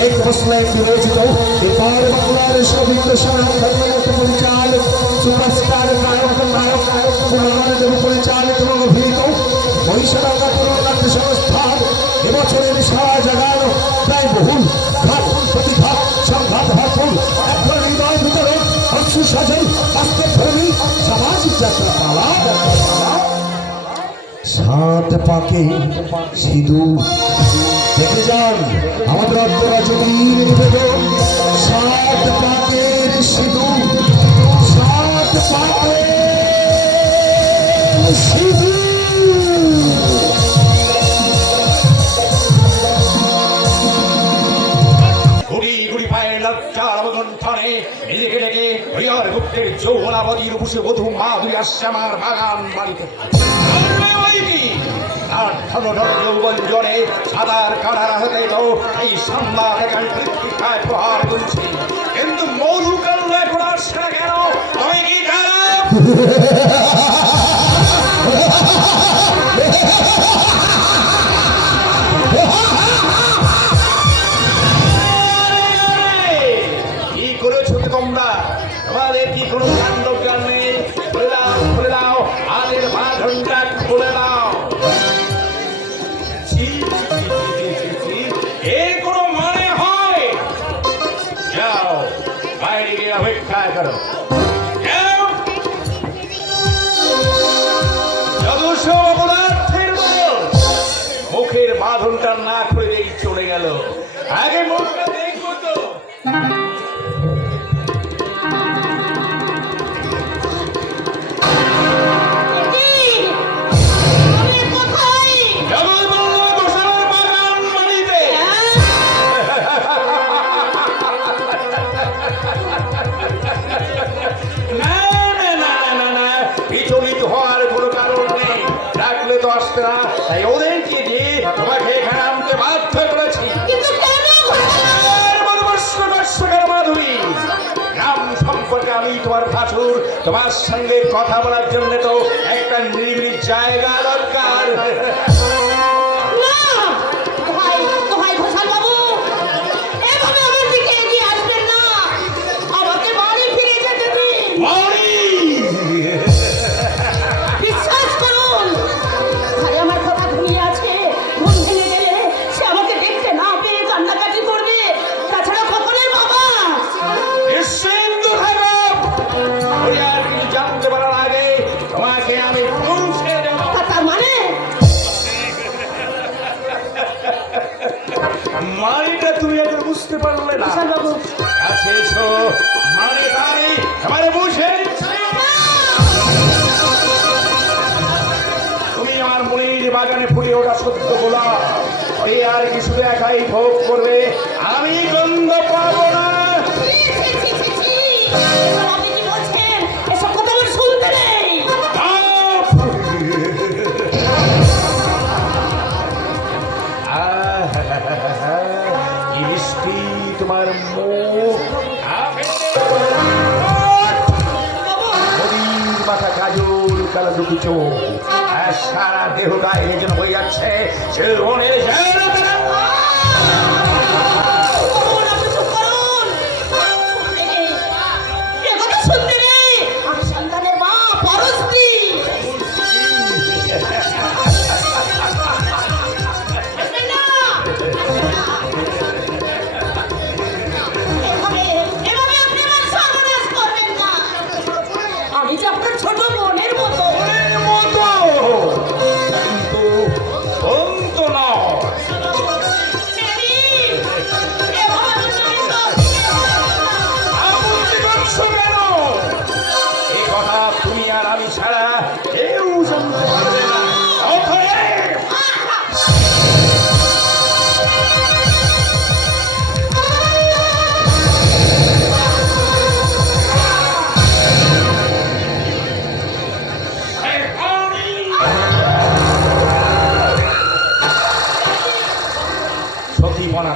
শেখ মুসলিম বিরোচিত। এবার বাংলার সবিন্দ সনাতন পরিচালক, সুপারস্টার নায়ক নায়ক কুমার দেব পরিচালিত এবং অভিনীত মহিষাডাঙ্গা পুরনাট্য সংস্থার এবছরের সারা জাগানো প্রায় বহুল ঘাট প্রতিঘাত সংঘাত ভরপুর এক হৃদয় ভিতরে অশ্রু সাজন বাস্তব ধর্মী সামাজিক যাত্রা পালা সাত পাকে সিঁদুর যান আমাদের অর্ধরাজবীর নিবেদন সাত পাকের সিঁদুর সাত পাকের গুপ্তের যৌবনাবলীর বসে বধূ মাধুরী আসছে আমার বাগান বাড়িতে। কি? আর ধন যৌবন জলে সাদার কাড়ার হতে এই সম্বাদ এখান পৃথিবীটায় প্রহার করছে। কিন্তু মধুকাল আসছে না কেন জানো কি ટ્રાય કરો আসতে তাই ওদেরকে দিয়ে তোমাকে এখানে আনতে বাধ্য করেছি আমি তোমার ভাসুর তোমার সঙ্গে কথা বলার জন্য তো একটা নিরিবিলি জায়গা দরকার জানতে পারার আগে তোমাকে আমি মানে মানিটা তুমি এখন বুঝতে পারলে না। কাছে এসো। মানে তাই আমার বুঝে তুমি আমার মনির বাগানে ফুটে ওঠা সত্য গোলা ওই আর কি শুধু একাই ভোগ করবে? আমি গন্ধ পাবো না। তোমার মুখ। মাথা কাজল কালো দুটি চোখ সারা দেহ গায়ে যেন হয়ে যাচ্ছে। সে সতীমনা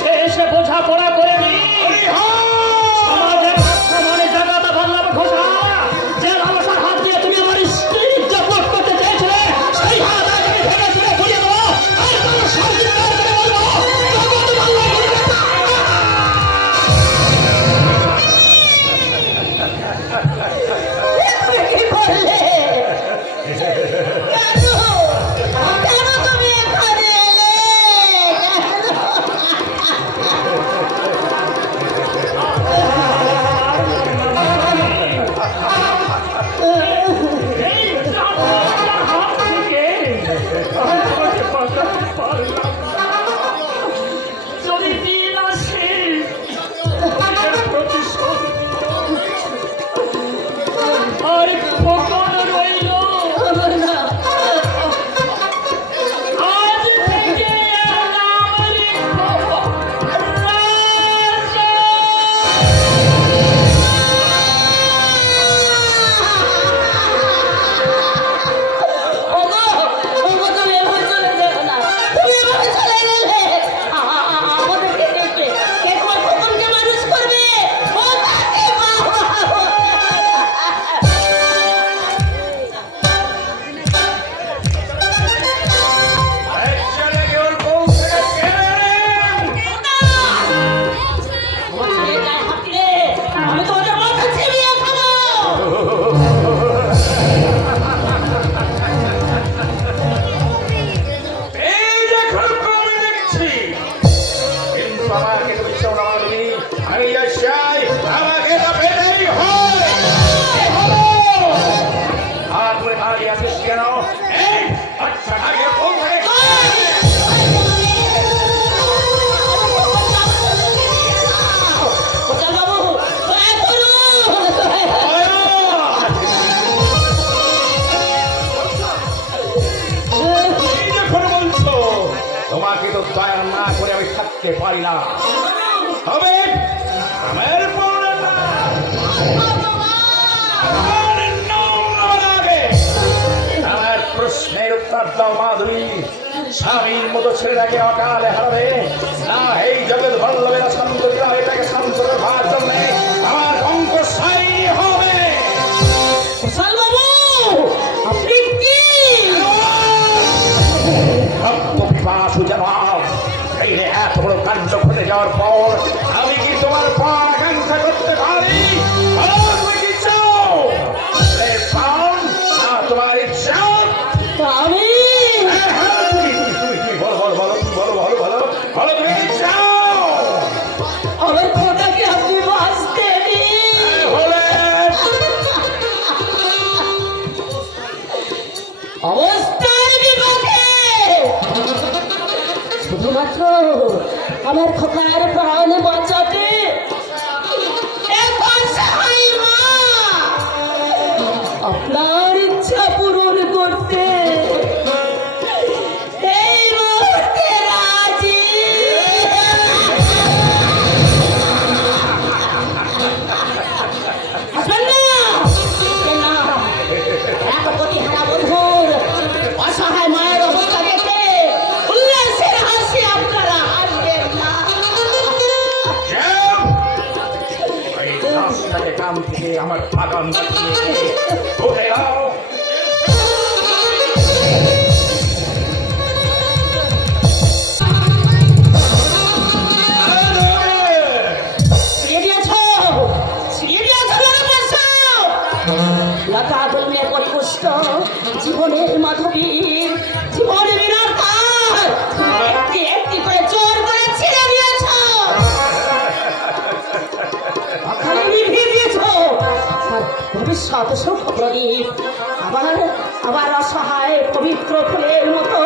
দেশে এসে বোঝাপড়া পারি না হবে? প্রশ্নের উত্তর দাও মাধুরী স্বামীর মতো ছেলেটাকে অকালে হারাবে। না এই জগৎ ভালো লাগে না সন্তোষ এটাকে সন্তোষের ভার জন্যে আমার শুধুমাত্র আমার খোকার প্রাণ বাঁচা Cụ. সুখ সুখপ্রদীপ আবার আবার অসহায় পবিত্র ফুলের মতো